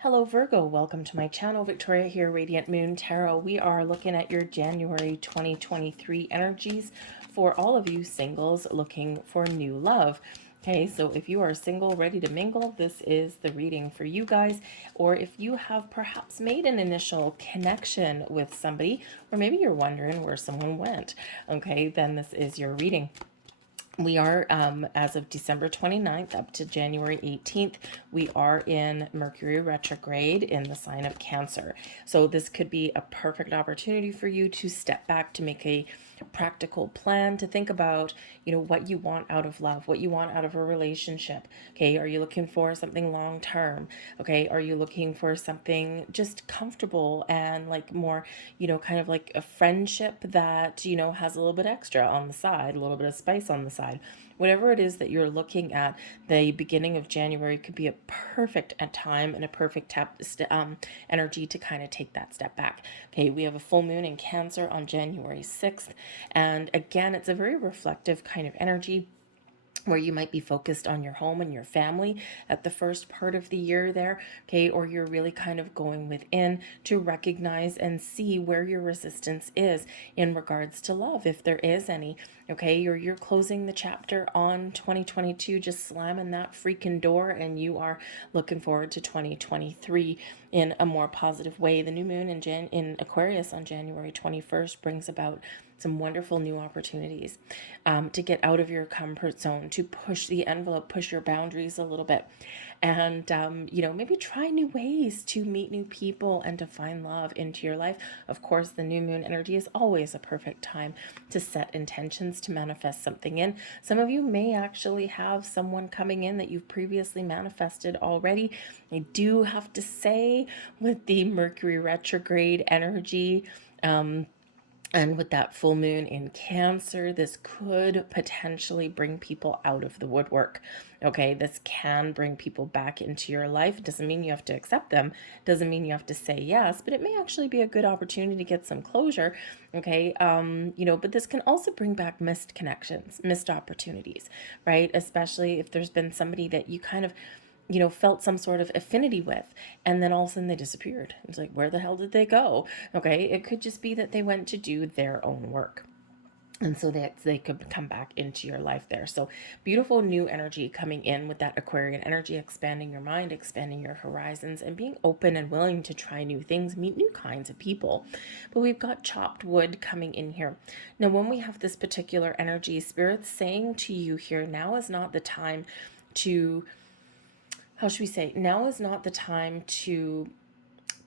Hello Virgo, welcome to my channel. Victoria here, Radiant Moon Tarot. We are looking at your January 2023 energies for all of you singles looking for new love. Okay, so if you are single, ready to mingle, this is the reading for you guys. Or if you have perhaps made an initial connection with somebody, or maybe you're wondering where someone went, okay, then this is your reading. We are, as of December 29th up to January 18th, we are in Mercury retrograde in the sign of Cancer. So this could be a perfect opportunity for you to step back, to make a practical plan, to think about, what you want out of love, what you want out of a relationship. Okay, are you looking for something long term? Okay, are you looking for something just comfortable and like more, kind of like a friendship that, has a little bit extra on the side, a little bit of spice on the side? Whatever it is that you're looking at, the beginning of January could be a perfect time and a perfect energy to kind of take that step back. Okay, we have a full moon in Cancer on January 6th. And again, it's a very reflective kind of energy where you might be focused on your home and your family at the first part of the year there, okay? Or you're really kind of going within to recognize and see where your resistance is in regards to love, if there is any, okay? Or you're closing the chapter on 2022, just slamming that freaking door, and you are looking forward to 2023 in a more positive way. The new moon in Aquarius on January 21st brings about some wonderful new opportunities to get out of your comfort zone, to push the envelope, push your boundaries a little bit, and maybe try new ways to meet new people and to find love into your life. Of course, the new moon energy is always a perfect time to set intentions, to manifest something in. Some of you may actually have someone coming in that you've previously manifested already. I do have to say, with the Mercury retrograde energy, and with that full moon in Cancer, this could potentially bring people out of the woodwork. Okay, this can bring people back into your life. It doesn't mean you have to accept them. It doesn't mean you have to say yes, but it may actually be a good opportunity to get some closure. Okay, but this can also bring back missed connections, missed opportunities, right? Especially if there's been somebody that you kind of felt some sort of affinity with, and then all of a sudden they disappeared. It was like, where the hell did they go? Okay, it could just be that they went to do their own work. And so that they could come back into your life there. So beautiful new energy coming in with that Aquarian energy, expanding your mind, expanding your horizons, and being open and willing to try new things, meet new kinds of people. But we've got chopped wood coming in here. Now, when we have this particular energy, Spirit's saying to you here, now is not the time to, how should we say, now is not the time to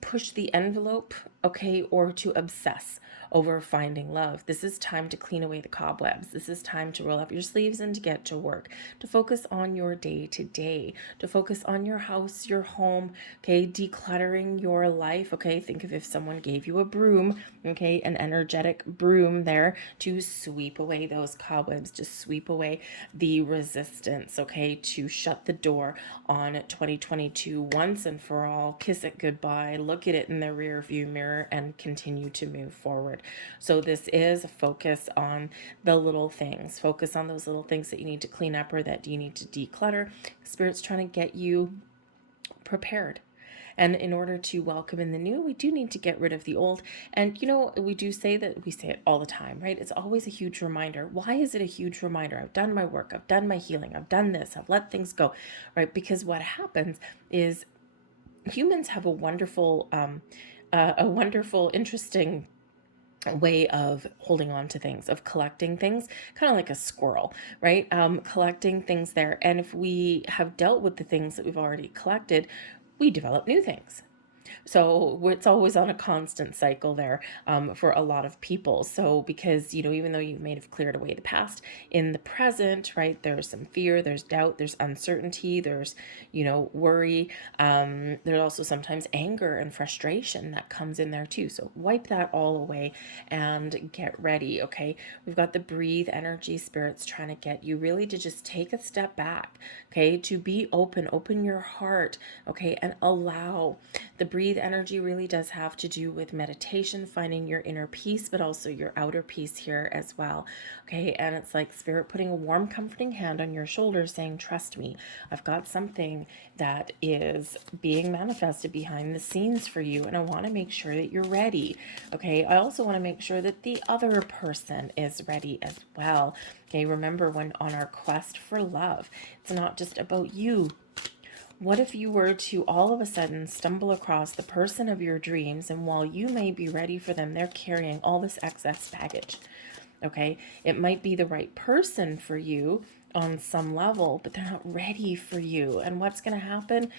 push the envelope, okay, or to obsess over finding love. This is time to clean away the cobwebs. This is time to roll up your sleeves and to get to work, to focus on your day to day, to focus on your house, your home, okay, decluttering your life, okay. Think of if someone gave you a broom, okay, an energetic broom there to sweep away those cobwebs, to sweep away the resistance, okay, to shut the door on 2022 once and for all, kiss it goodbye, look at it in the rear view mirror, and continue to move forward. So this is a focus on the little things. Focus on those little things that you need to clean up or that you need to declutter. Spirit's trying to get you prepared. And in order to welcome in the new, we do need to get rid of the old. And, we do say that, we say it all the time, right? It's always a huge reminder. Why is it a huge reminder? I've done my work. I've done my healing. I've done this. I've let things go, right? Because what happens is humans have a wonderful, interesting way of holding on to things, of collecting things, kind of like a squirrel, right? Collecting things there. And if we have dealt with the things that we've already collected, we develop new things. So it's always on a constant cycle there, for a lot of people. So because, even though you may have cleared away the past, in the present, right, there's some fear, there's doubt, there's uncertainty, there's, worry. There's also sometimes anger and frustration that comes in there too. So wipe that all away and get ready, okay? We've got the breathe energy. Spirit's trying to get you really to just take a step back, okay, to be open your heart, okay, and allow the breathe breathe energy really does have to do with meditation, finding your inner peace, but also your outer peace here as well. Okay, and it's like Spirit putting a warm, comforting hand on your shoulder saying, trust me, I've got something that is being manifested behind the scenes for you, and I want to make sure that you're ready. Okay, I also want to make sure that the other person is ready as well. Okay, remember, when on our quest for love, it's not just about you. What if you were to all of a sudden stumble across the person of your dreams, and while you may be ready for them, they're carrying all this excess baggage? Okay, it might be the right person for you on some level, but they're not ready for you. And what's going to happen?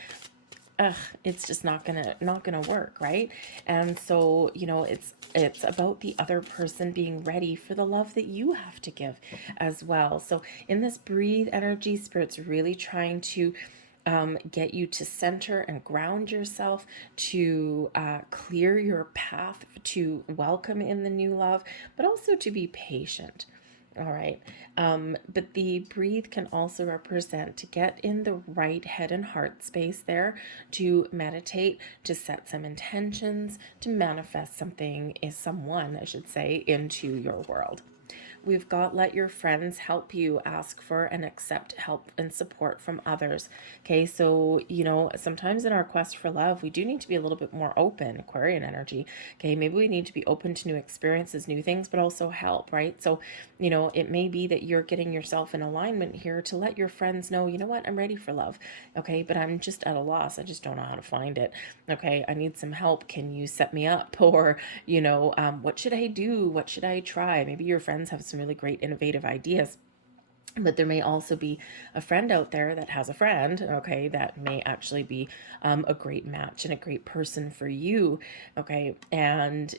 It's just not gonna work, right? And so, it's about the other person being ready for the love that you have to give as well. So in this breathe energy, Spirit's really trying to get you to center and ground yourself, to clear your path, to welcome in the new love, but also to be patient. All right. But the breathe can also represent to get in the right head and heart space there, to meditate, to set some intentions, to manifest something, is someone, I should say, into your world. We've got let your friends help you, ask for and accept help and support from others. Okay, so, sometimes in our quest for love, we do need to be a little bit more open, Aquarian energy. Okay, maybe we need to be open to new experiences, new things, but also help, right? So, it may be that you're getting yourself in alignment here to let your friends know, you know what, I'm ready for love. Okay, but I'm just at a loss. I just don't know how to find it. Okay, I need some help. Can you set me up? Or, what should I do? What should I try? Maybe your friends have some really great innovative ideas. But there may also be a friend out there that has a friend, okay, that may actually be a great match and a great person for you, okay? And,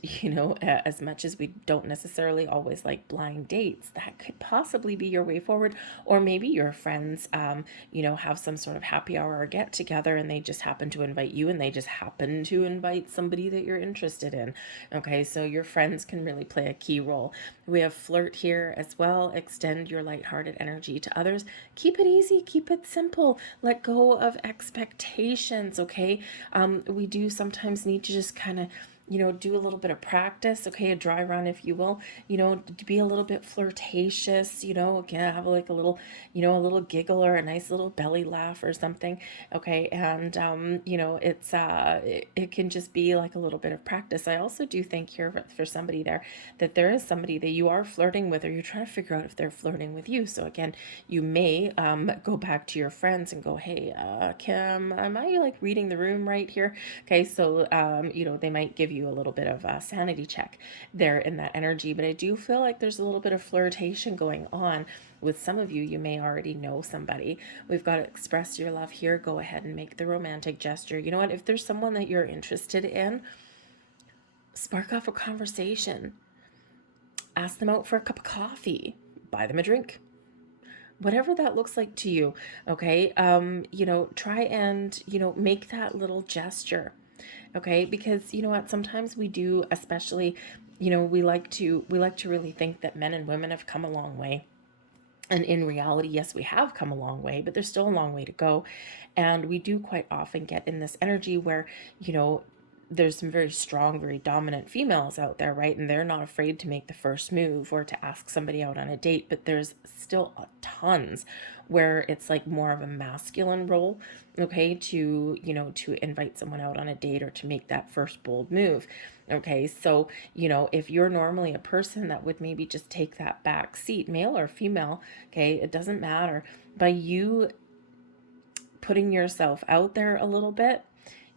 as much as we don't necessarily always like blind dates, that could possibly be your way forward. Or maybe your friends, have some sort of happy hour or get together, and they just happen to invite you, and they just happen to invite somebody that you're interested in, okay? So your friends can really play a key role. We have flirt here as well. Extend your lighthearted energy to others. Keep it easy, keep it simple. Let go of expectations, okay? We do sometimes need to just kind of do a little bit of practice, okay, a dry run, if you will, to be a little bit flirtatious, again, have like a little, a little giggle or a nice little belly laugh or something, okay, and, it can just be like a little bit of practice. I also do think here for somebody there that there is somebody that you are flirting with, or you're trying to figure out if they're flirting with you. So again, you may go back to your friends and go, hey, Kim, am I like reading the room right here? Okay, so, they might give you a little bit of a sanity check there in that energy. But I do feel like there's a little bit of flirtation going on with some of you. You may already know somebody. We've got to express your love here. Go ahead and make the romantic gesture. You know what? If there's someone that you're interested in, spark off a conversation. Ask them out for a cup of coffee. Buy them a drink. Whatever that looks like to you, okay? Try and, make that little gesture. Okay, because you know what, sometimes we do, especially, we like to really think that men and women have come a long way. And in reality, yes, we have come a long way, but there's still a long way to go. And we do quite often get in this energy where, there's some very strong, very dominant females out there, right? And they're not afraid to make the first move or to ask somebody out on a date. But there's still tons where it's like more of a masculine role, okay, to, to invite someone out on a date or to make that first bold move. Okay, so, if you're normally a person that would maybe just take that back seat, male or female, okay, it doesn't matter. By you putting yourself out there a little bit,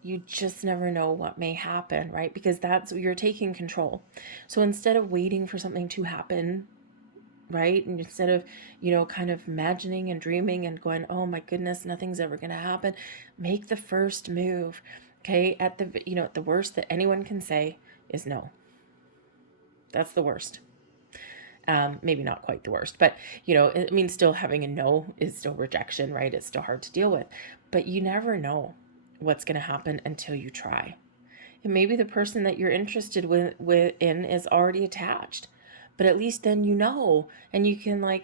you just never know what may happen, right? Because you're taking control. So instead of waiting for something to happen, right? And instead of, kind of imagining and dreaming and going, oh my goodness, nothing's ever going to happen, make the first move. Okay. At the worst that anyone can say is no. That's the worst. Maybe not quite the worst, but still having a no is still rejection, right? It's still hard to deal with, but you never know what's going to happen until you try. And maybe the person that you're interested in is already attached, but at least then and you can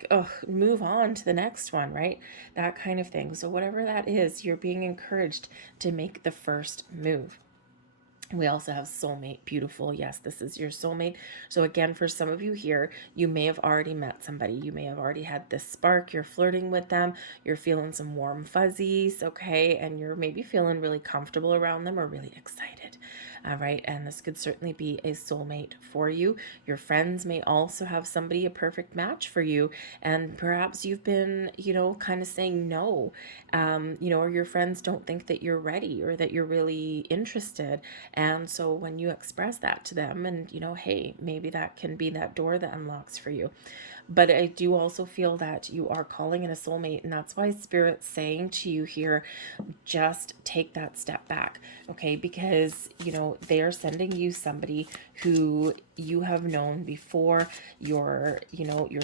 move on to the next one, right? That kind of thing. So whatever that is, you're being encouraged to make the first move. We also have soulmate, beautiful. Yes, this is your soulmate. So again, for some of you here, you may have already met somebody. You may have already had this spark. You're flirting with them. You're feeling some warm fuzzies, okay? And you're maybe feeling really comfortable around them or really excited. All right, and this could certainly be a soulmate for you. Your friends may also have somebody, a perfect match for you, and perhaps you've been, kind of saying no, or your friends don't think that you're ready or that you're really interested. And so when you express that to them and, hey, maybe that can be that door that unlocks for you. But I do also feel that you are calling in a soulmate. And that's why Spirit's saying to you here, just take that step back, okay? Because, they are sending you somebody who you have known before. Your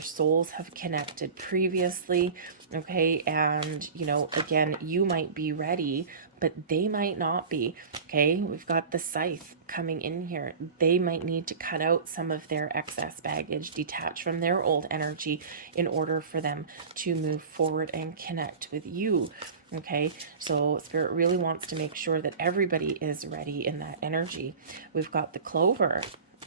souls have connected previously, okay? And, again, you might be ready, but they might not be, okay? We've got the scythe coming in here. They might need to cut out some of their excess baggage, detach from their old energy in order for them to move forward and connect with you. Okay, so Spirit really wants to make sure that everybody is ready in that energy. We've got the clover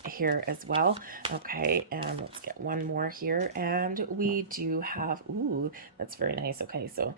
here as well. Okay, and let's get one more here, and we do have, ooh, that's very nice. Okay, so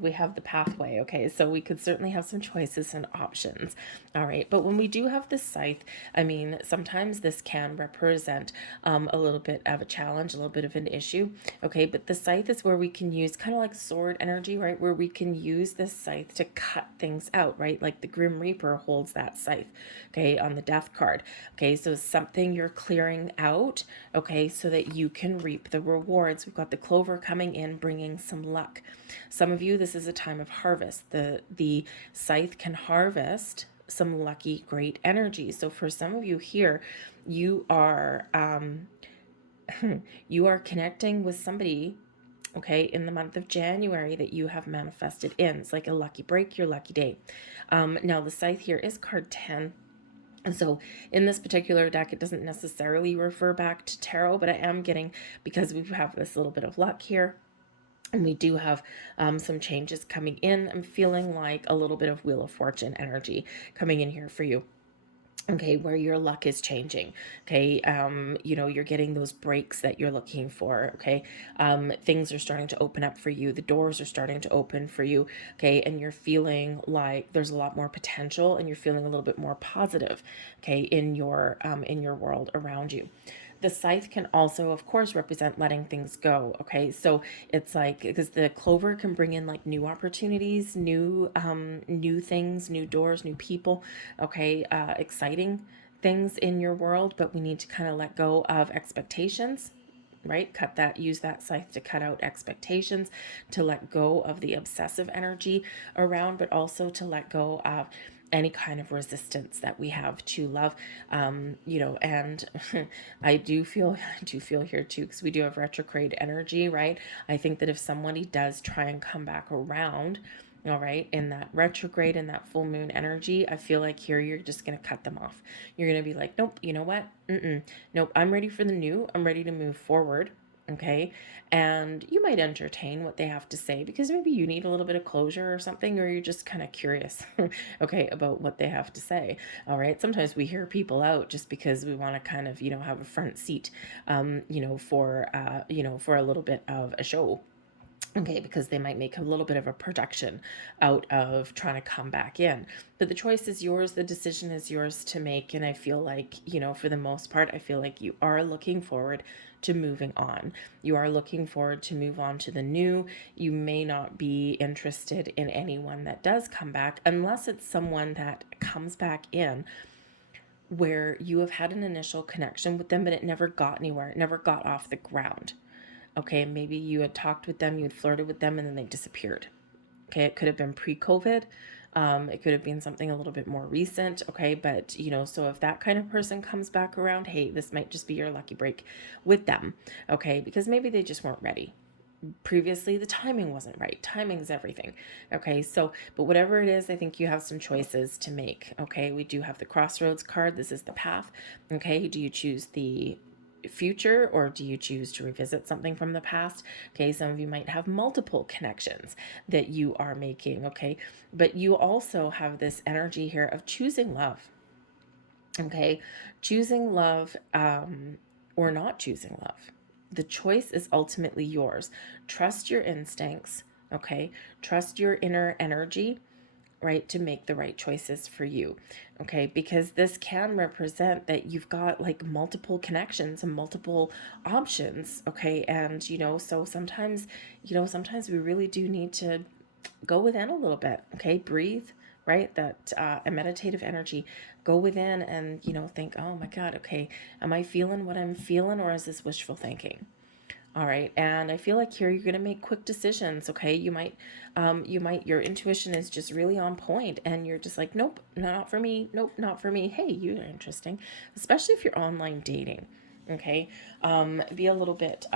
we have the pathway. Okay, so we could certainly have some choices and options. All right, but when we do have the scythe, I mean, sometimes this can represent a little bit of a challenge, a little bit of an issue. Okay, but the scythe is where we can use kind of like sword energy, right? Where we can use this scythe to cut things out, right? Like the Grim Reaper holds that scythe, okay, on the death card. Okay, so something you're clearing out, okay, so that you can reap the rewards. We've got the clover coming in, bringing some luck. Some of you, this is a time of harvest. The scythe can harvest some lucky, great energy. So for some of you here, you are you are connecting with somebody, okay, in the month of January that you have manifested in. It's like a lucky break, your lucky day. Now the scythe here is card 10. And so in this particular deck, it doesn't necessarily refer back to tarot, but I am getting, because we have this little bit of luck here, and we do have some changes coming in, I'm feeling like a little bit of Wheel of Fortune energy coming in here for you. Okay, where your luck is changing. Okay, you're getting those breaks that you're looking for. Okay, things are starting to open up for you. The doors are starting to open for you. Okay, and you're feeling like there's a lot more potential, and you're feeling a little bit more positive. Okay, in your world around you. The scythe can also, of course, represent letting things go. Okay, so it's like, because the clover can bring in like new opportunities, new things, new doors, new people. Okay, exciting things in your world, but we need to kind of let go of expectations, right? Use that scythe to cut out expectations, to let go of the obsessive energy around, but also to let go of any kind of resistance that we have to love. And I do feel here too, because we do have retrograde energy, right? I think that if somebody does try and come back around, all right, in that retrograde and that full moon energy, I feel like here you're just going to cut them off. You're going to be like, nope, you know what? Nope, I'm ready for the new. I'm ready to move forward. Okay. And you might entertain what they have to say, because maybe you need a little bit of closure or something, or you're just kind of curious, okay, about what they have to say. All right. Sometimes we hear people out just because we want to kind of, have a front seat, for a little bit of a show. Okay, because they might make a little bit of a production out of trying to come back in. But the choice is yours, the decision is yours to make. And I feel like, for the most part, I feel like you are looking forward to moving on. You are looking forward to move on to the new. You may not be interested in anyone that does come back, unless it's someone that comes back in where you have had an initial connection with them, but it never got anywhere. It never got off the ground. Okay, maybe you had talked with them, you had flirted with them, and then they disappeared. Okay, it could have been pre-COVID. It could have been something a little bit more recent. Okay, but so if that kind of person comes back around, hey, this might just be your lucky break with them. Okay, because maybe they just weren't ready. Previously, the timing wasn't right. Timing is everything. Okay, so, but whatever it is, I think you have some choices to make. Okay, we do have the crossroads card. This is the path. Okay, do you choose the future, or do you choose to revisit something from the past? Okay, some of you might have multiple connections that you are making. Okay, but you also have this energy here of choosing love. Okay, choosing love or not choosing love. The choice is ultimately yours. Trust your instincts, okay? Trust your inner energy, right, to make the right choices for you, okay? Because this can represent that you've got like multiple connections and multiple options, okay? And, so sometimes, sometimes we really do need to go within a little bit, okay? Breathe, right? That a meditative energy. Go within and, think, oh my God, okay, am I feeling what I'm feeling, or is this wishful thinking? All right. And I feel like here you're going to make quick decisions. Okay. Your intuition is just really on point and you're just like, nope, not for me. Nope, not for me. Hey, you're interesting, especially if you're online dating. Okay. Be a little bit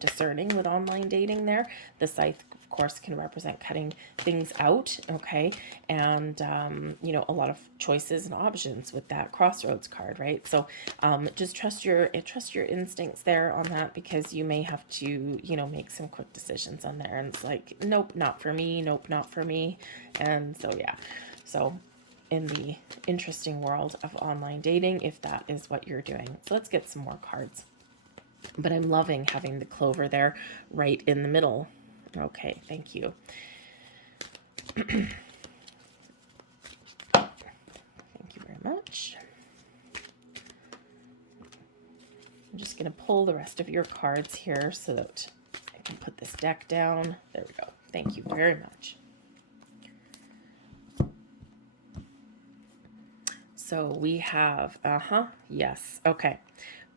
discerning with online dating there. The scythe, of course, can represent cutting things out. Okay. And, a lot of choices and options with that crossroads card, right? So, just trust your instincts there on that, because you may have to, make some quick decisions on there. And it's like, nope, not for me. Nope, not for me. And so, yeah. So, in the interesting world of online dating, if that is what you're doing. So let's get some more cards. But I'm loving having the clover there right in the middle. Okay, thank you. Thank you very much. I'm just going to pull the rest of your cards here so that I can put this deck down. There we go. Thank you very much. So we have, yes, okay,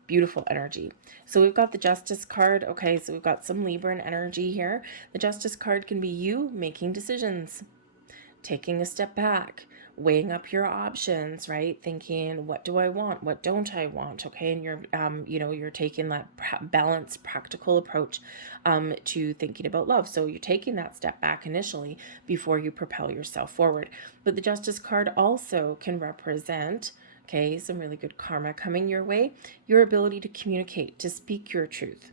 beautiful energy. So we've got the Justice card. Okay, so we've got some Libran energy here. The Justice card can be you making decisions, taking a step back, weighing up your options, right? Thinking, what do I want? What don't I want? Okay. And you're taking that balanced, practical approach to thinking about love. So you're taking that step back initially before you propel yourself forward. But the Justice card also can represent, okay, some really good karma coming your way, your ability to communicate, to speak your truth,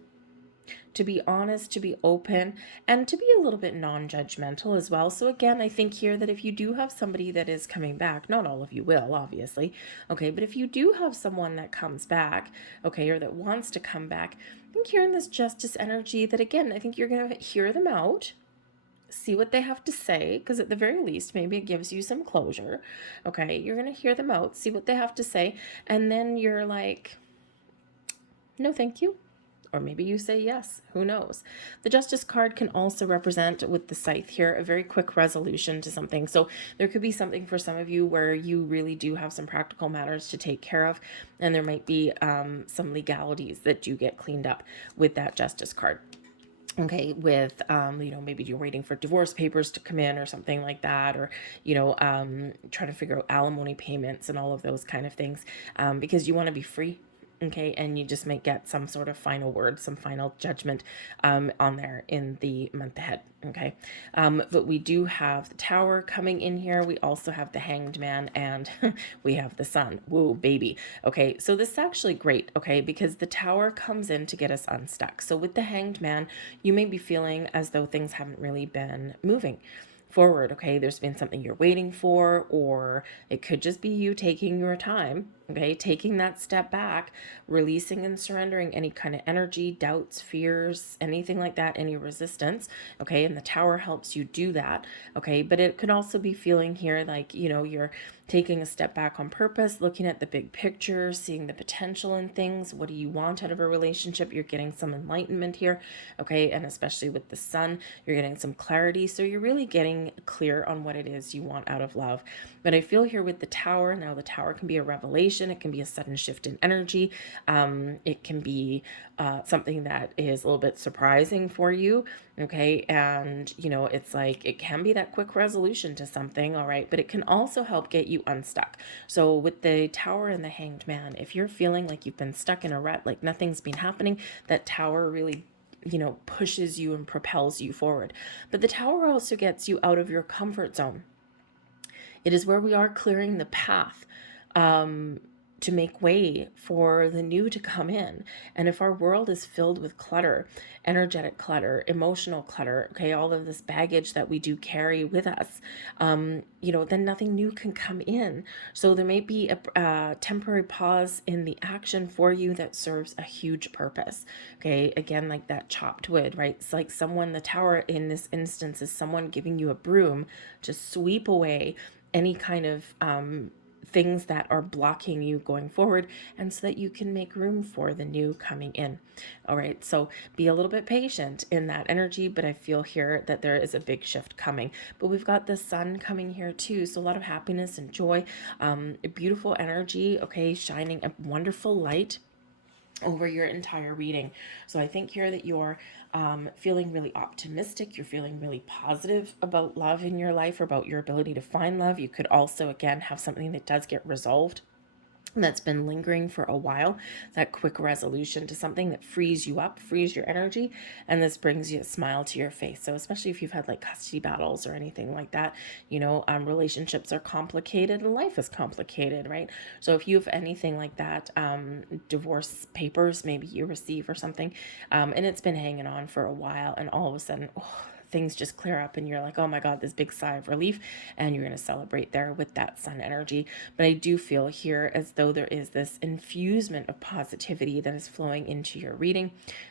to be honest, to be open, and to be a little bit non-judgmental as well. So again, I think here that if you do have somebody that is coming back, not all of you will, obviously, okay, but if you do have someone that comes back, okay, or that wants to come back, I think here in this Justice energy that, again, I think you're going to hear them out, see what they have to say, because at the very least, maybe it gives you some closure, okay? You're going to hear them out, see what they have to say, and then you're like, no, thank you. Or maybe you say yes, who knows? The Justice card can also represent, with the scythe here, a very quick resolution to something. So there could be something for some of you where you really do have some practical matters to take care of, and there might be some legalities that do get cleaned up with that Justice card. Okay, with, maybe you're waiting for divorce papers to come in or something like that, or, trying to figure out alimony payments and all of those kind of things, because you want to be free. Okay, and you just might get some sort of final word, some final judgment on there in the month ahead. Okay, but we do have the Tower coming in here. We also have the Hanged Man, and we have the Sun. Whoa, baby. Okay, so this is actually great, okay, because the Tower comes in to get us unstuck. So with the Hanged Man, you may be feeling as though things haven't really been moving forward. Okay, there's been something you're waiting for, or it could just be you taking your time, okay, taking that step back, releasing and surrendering any kind of energy, doubts, fears, anything like that, any resistance. Okay, and the Tower helps you do that. Okay, but it could also be feeling here like, you're taking a step back on purpose, looking at the big picture, seeing the potential in things. What do you want out of a relationship? You're getting some enlightenment here. Okay, and especially with the Sun, you're getting some clarity. So you're really getting clear on what it is you want out of love. But I feel here with the Tower, now the Tower can be a revelation. It can be a sudden shift in energy. It can be something that is a little bit surprising for you. Okay, and it's like it can be that quick resolution to something, all right, but it can also help get you unstuck. So with the Tower and the Hanged Man, if you're feeling like you've been stuck in a rut, like nothing's been happening, that Tower really pushes you and propels you forward. But the Tower also gets you out of your comfort zone. It is where we are clearing the path. to make way for the new to come in. And if our world is filled with clutter, energetic clutter, emotional clutter, okay, all of this baggage that we do carry with us, then nothing new can come in. So there may be a temporary pause in the action for you that serves a huge purpose. Okay, again, like that chopped wood, right? It's like someone, the tower in this instance is someone giving you a broom to sweep away any kind of things that are blocking you going forward, and so that you can make room for the new coming in. All right, so be a little bit patient in that energy, but I feel here that there is a big shift coming. But we've got the sun coming here too, so a lot of happiness and joy, a beautiful energy, okay, shining a wonderful light over your entire reading. So I think here that you're feeling really optimistic, you're feeling really positive about love in your life, or about your ability to find love. You could also, again, have something that does get resolved that's been lingering for a while, that quick resolution to something that frees you up, frees your energy, and this brings you a smile to your face. So especially if you've had like custody battles or anything like that, relationships are complicated and life is complicated, right? So if you have anything like that, divorce papers maybe you receive or something, and it's been hanging on for a while, and all of a sudden, things just clear up and you're like, oh my God, this big sigh of relief, and you're going to celebrate there with that sun energy. But I do feel here as though there is this infusement of positivity that is flowing into your reading,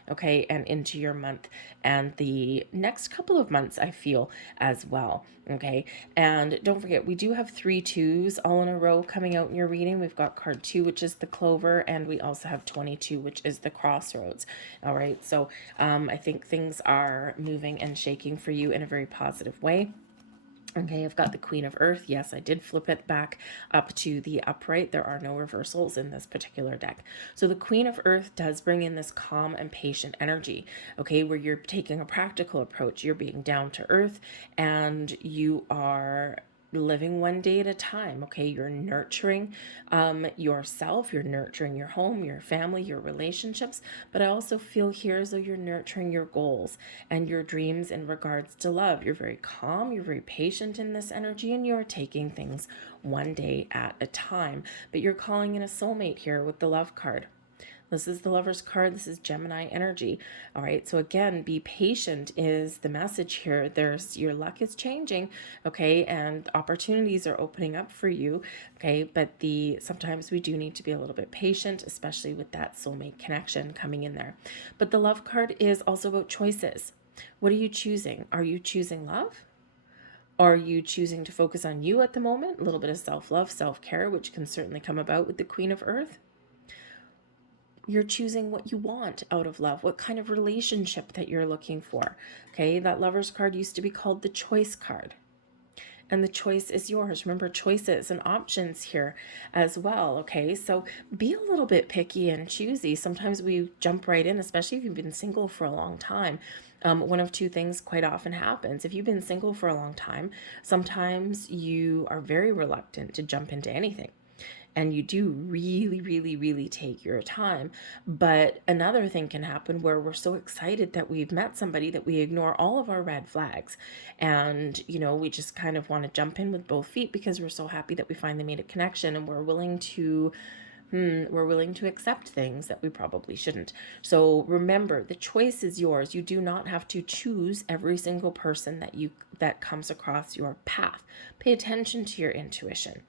okay, and into your month and the next couple of months, I feel as well. Okay, and don't forget, we do have 3 2s all in a row coming out in your reading. We've got card 2, which is the clover, and we also have 22, which is the crossroads. All right, so I think things are moving and shaking for you in a very positive way. Okay, I've got the Queen of Earth. Yes, I did flip it back up to the upright. There are no reversals in this particular deck. So the Queen of Earth does bring in this calm and patient energy, okay, where you're taking a practical approach. You're being down to earth, and you are living one day at a time. Okay, you're nurturing yourself, you're nurturing your home, your family, your relationships, but I also feel here as though you're nurturing your goals and your dreams in regards to love. You're very calm, you're very patient in this energy, and you're taking things one day at a time. But you're calling in a soulmate here with the love card. This is the Lover's card. This is Gemini energy. All right. So again, be patient is the message here. Your luck is changing. Okay. And opportunities are opening up for you. Okay. But sometimes we do need to be a little bit patient, especially with that soulmate connection coming in there. But the love card is also about choices. What are you choosing? Are you choosing love? Are you choosing to focus on you at the moment? A little bit of self-love, self-care, which can certainly come about with the Queen of Earth. You're choosing what you want out of love, what kind of relationship that you're looking for. Okay, that Lover's card used to be called the choice card. And the choice is yours. Remember, choices and options here as well. Okay, so be a little bit picky and choosy. Sometimes we jump right in, especially if you've been single for a long time. One of 2 things quite often happens. If you've been single for a long time, sometimes you are very reluctant to jump into anything. And you do really, really, really take your time. But another thing can happen where we're so excited that we've met somebody that we ignore all of our red flags. And, we just kind of want to jump in with both feet because we're so happy that we finally made a connection, and we're willing to accept things that we probably shouldn't. So remember, the choice is yours. You do not have to choose every single person that comes across your path. Pay attention to your intuition.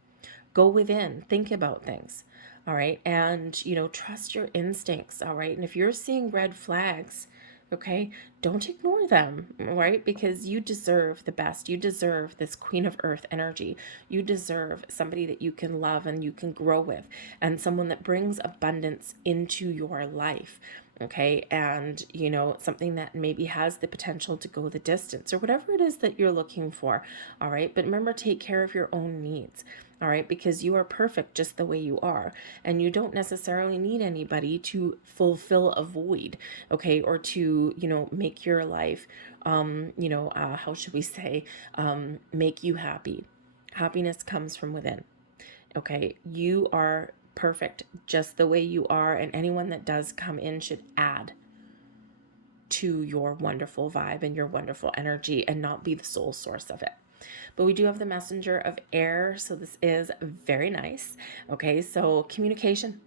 Go within, think about things, all right? And, trust your instincts, all right? And if you're seeing red flags, okay, don't ignore them, all right? Because you deserve the best. You deserve this Queen of Earth energy. You deserve somebody that you can love and you can grow with, and someone that brings abundance into your life. Okay, and something that maybe has the potential to go the distance, or whatever it is that you're looking for. All right, but remember, take care of your own needs. All right, because you are perfect just the way you are, and you don't necessarily need anybody to fulfill a void, okay, or to make your life how should we say, make you happy. Happiness comes from within. Okay, you are perfect just the way you are, and anyone that does come in should add to your wonderful vibe and your wonderful energy, and not be the sole source of it. But we do have the messenger of air, so this is very nice. Okay, so communication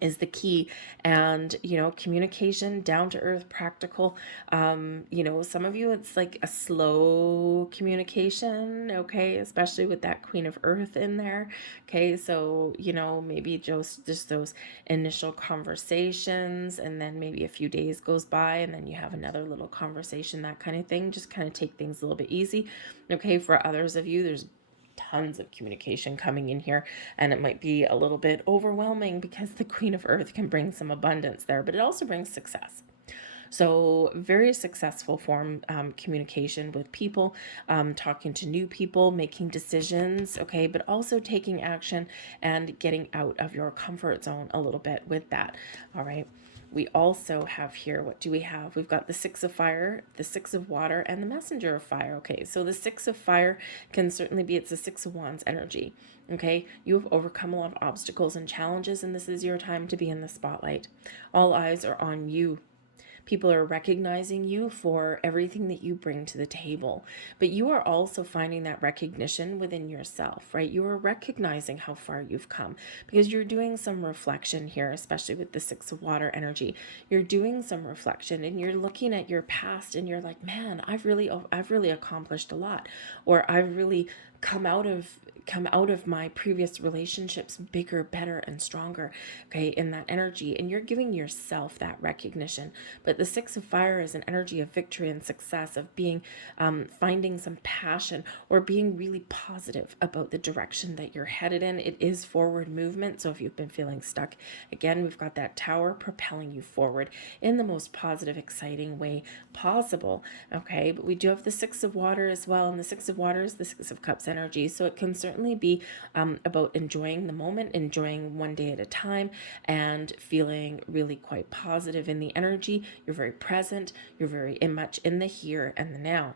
is the key, and communication, down to earth, practical. Some of you, it's like a slow communication, okay, especially with that queen of earth in there. Okay, so maybe just those initial conversations, and then maybe a few days goes by and then you have another little conversation, that kind of thing. Just kind of take things a little bit easy. Okay, for others of you, there's tons of communication coming in here, and it might be a little bit overwhelming because the queen of earth can bring some abundance there, but it also brings success. So very successful form, communication with people, talking to new people, making decisions, okay, but also taking action and getting out of your comfort zone a little bit with that. All right. We also have here, what do we have? We've got the Six of Fire, the Six of Water, and the Messenger of Fire. Okay, so the Six of Fire can certainly be, it's the Six of Wands energy. Okay, you have overcome a lot of obstacles and challenges, and this is your time to be in the spotlight. All eyes are on you. People are recognizing you for everything that you bring to the table. But you are also finding that recognition within yourself, right? You are recognizing how far you've come because you're doing some reflection here, especially with the Six of Water energy. You're doing some reflection and you're looking at your past and you're like, man, I've really accomplished a lot, or I've really come out of my previous relationships bigger, better, and stronger, okay, in that energy. And you're giving yourself that recognition. But the Six of Fire is an energy of victory and success, of being, finding some passion, or being really positive about the direction that you're headed in. It is forward movement. So if you've been feeling stuck, again, we've got that Tower propelling you forward in the most positive, exciting way possible. Okay, but we do have the Six of Water as well. And the Six of Water is the Six of Cups energy. So it can certainly be about enjoying the moment, enjoying one day at a time, and feeling really quite positive in the energy. You're very present. You're very much in the here and the now.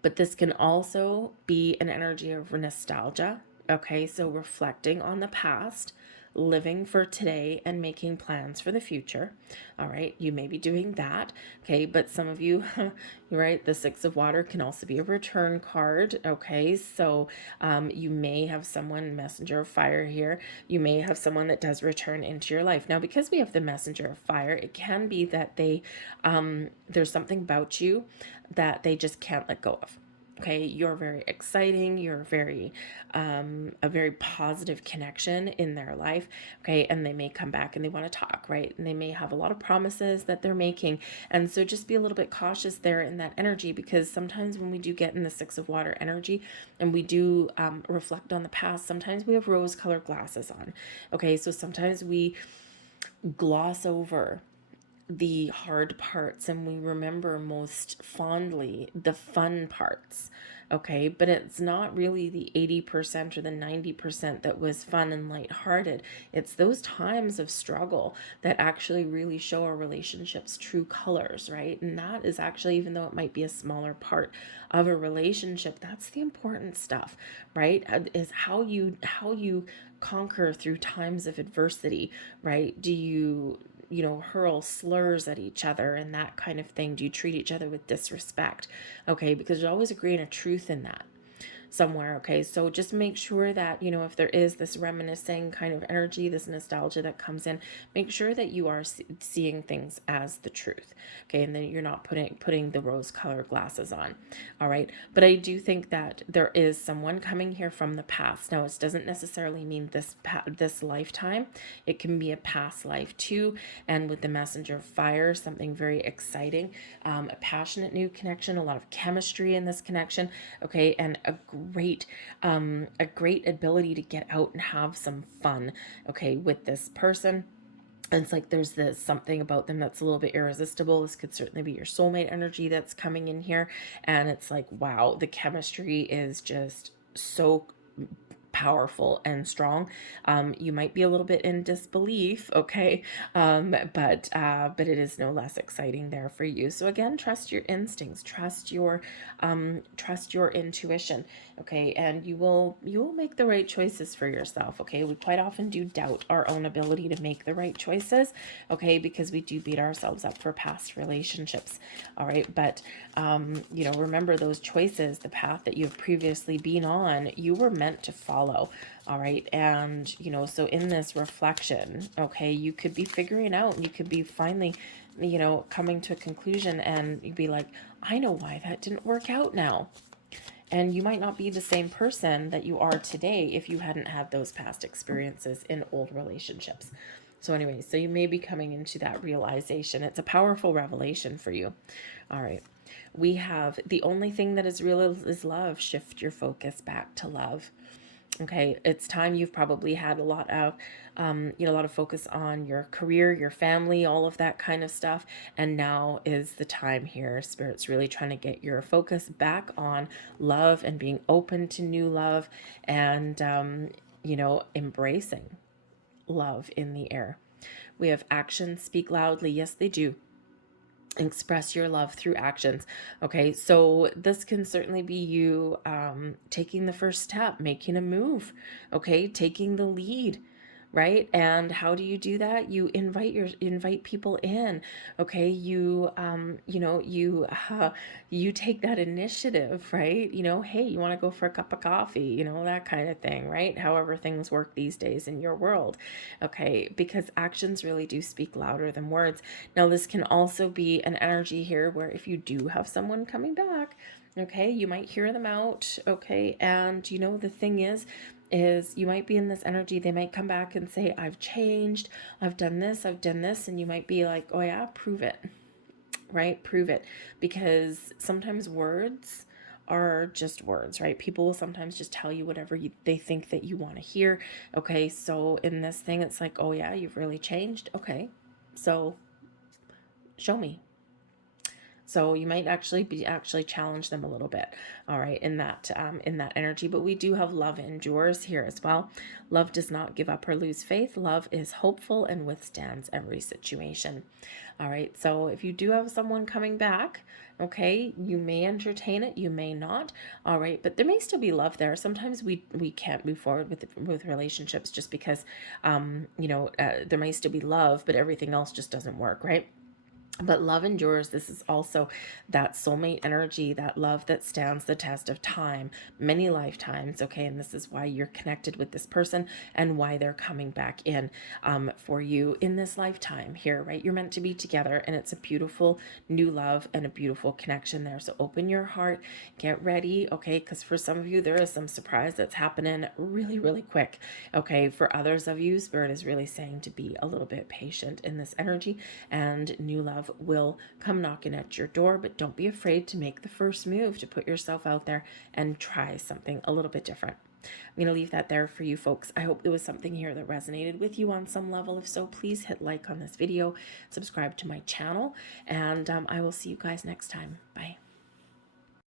But this can also be an energy of nostalgia. Okay, so reflecting on the past, living for today, and making plans for the future. All right, you may be doing that. Okay, but some of you, you're right, the Six of Water can also be a return card. Okay, so you may have someone, Messenger of Fire here, you may have someone that does return into your life. Now, because we have the Messenger of Fire, it can be that there's something about you that they just can't let go of. Okay, you're very exciting, you're very a very positive connection in their life. Okay, and they may come back and they want to talk, right? And they may have a lot of promises that they're making, and so just be a little bit cautious there in that energy, because sometimes when we do get in the Six of Water energy and we do reflect on the past, sometimes we have rose-colored glasses on. Okay, so sometimes we gloss over the hard parts and we remember most fondly the fun parts. Okay, but it's not really the 80% or the 90% that was fun and lighthearted. It's those times of struggle that actually really show a relationship's true colors, right? And that is actually, even though it might be a smaller part of a relationship, that's the important stuff, right? Is how you conquer through times of adversity, right? Do you hurl slurs at each other and that kind of thing? Do you treat each other with disrespect? Okay, because there's always a grain of truth in that somewhere. Okay, so just make sure that if there is this reminiscing kind of energy, this nostalgia that comes in, make sure that you are seeing things as the truth. Okay, and then you're not putting the rose-colored glasses on. All right, but I do think that there is someone coming here from the past. Now, it doesn't necessarily mean this lifetime. It can be a past life too. And with the Messenger of Fire, something very exciting, a passionate new connection, a lot of chemistry in this connection. Okay, and a great ability to get out and have some fun, okay, with this person. And it's like there's this something about them that's a little bit irresistible. This could certainly be your soulmate energy that's coming in here, and it's like, wow, the chemistry is just so powerful and strong. You might be a little bit in disbelief, okay? But it is no less exciting there for you. So again, trust your instincts, trust your intuition, okay? And you will make the right choices for yourself, okay? We quite often do doubt our own ability to make the right choices, okay? Because we do beat ourselves up for past relationships, all right? But remember those choices, the path that you've previously been on, you were meant to follow, all right? And so in this reflection, okay, you could be figuring out, you could be finally coming to a conclusion, and you'd be like, I know why that didn't work out now. And you might not be the same person that you are today if you hadn't had those past experiences in old relationships. So anyway, so you may be coming into that realization. It's a powerful revelation for you. All right. We have the only thing that is real is love. Shift your focus back to love. Okay, it's time. You've probably had a lot of, a lot of focus on your career, your family, all of that kind of stuff. And now is the time here. Spirit's really trying to get your focus back on love and being open to new love and, embracing love in the air. We have actions speak loudly. Yes, they do. Express your love through actions. Okay, so this can certainly be you taking the first step, making a move, okay, taking the lead, right? And how do you do that? You invite people in, okay? You take that initiative, right? Hey, you want to go for a cup of coffee, that kind of thing, right? However things work these days in your world, okay? Because actions really do speak louder than words. Now, this can also be an energy here where if you do have someone coming back, okay, you might hear them out, okay? And the thing is you might be in this energy, they might come back and say, I've changed, I've done this, and you might be like, oh yeah, prove it, right? Prove it. Because sometimes words are just words, right? People will sometimes just tell you whatever they think that you want to hear, okay? So in this thing, it's like, oh yeah, you've really changed, okay? So show me. So you might actually challenge them a little bit, all right, in that energy. But we do have love endures here as well. Love does not give up or lose faith. Love is hopeful and withstands every situation. All right, so if you do have someone coming back, okay, you may entertain it, you may not, all right, but there may still be love there. Sometimes we can't move forward with relationships just because, there may still be love, but everything else just doesn't work, right? But love endures. This is also that soulmate energy, that love that stands the test of time, many lifetimes. Okay. And this is why you're connected with this person and why they're coming back in for you in this lifetime here, right? You're meant to be together, and it's a beautiful new love and a beautiful connection there. So open your heart, get ready. Okay. Because for some of you, there is some surprise that's happening really, really quick. Okay. For others of you, Spirit is really saying to be a little bit patient in this energy, and new love will come knocking at your door. But don't be afraid to make the first move, to put yourself out there and try something a little bit different. I'm going to leave that there for you folks. I hope there was something here that resonated with you on some level. If so, please hit like on this video, subscribe to my channel, and I will see you guys next time. Bye.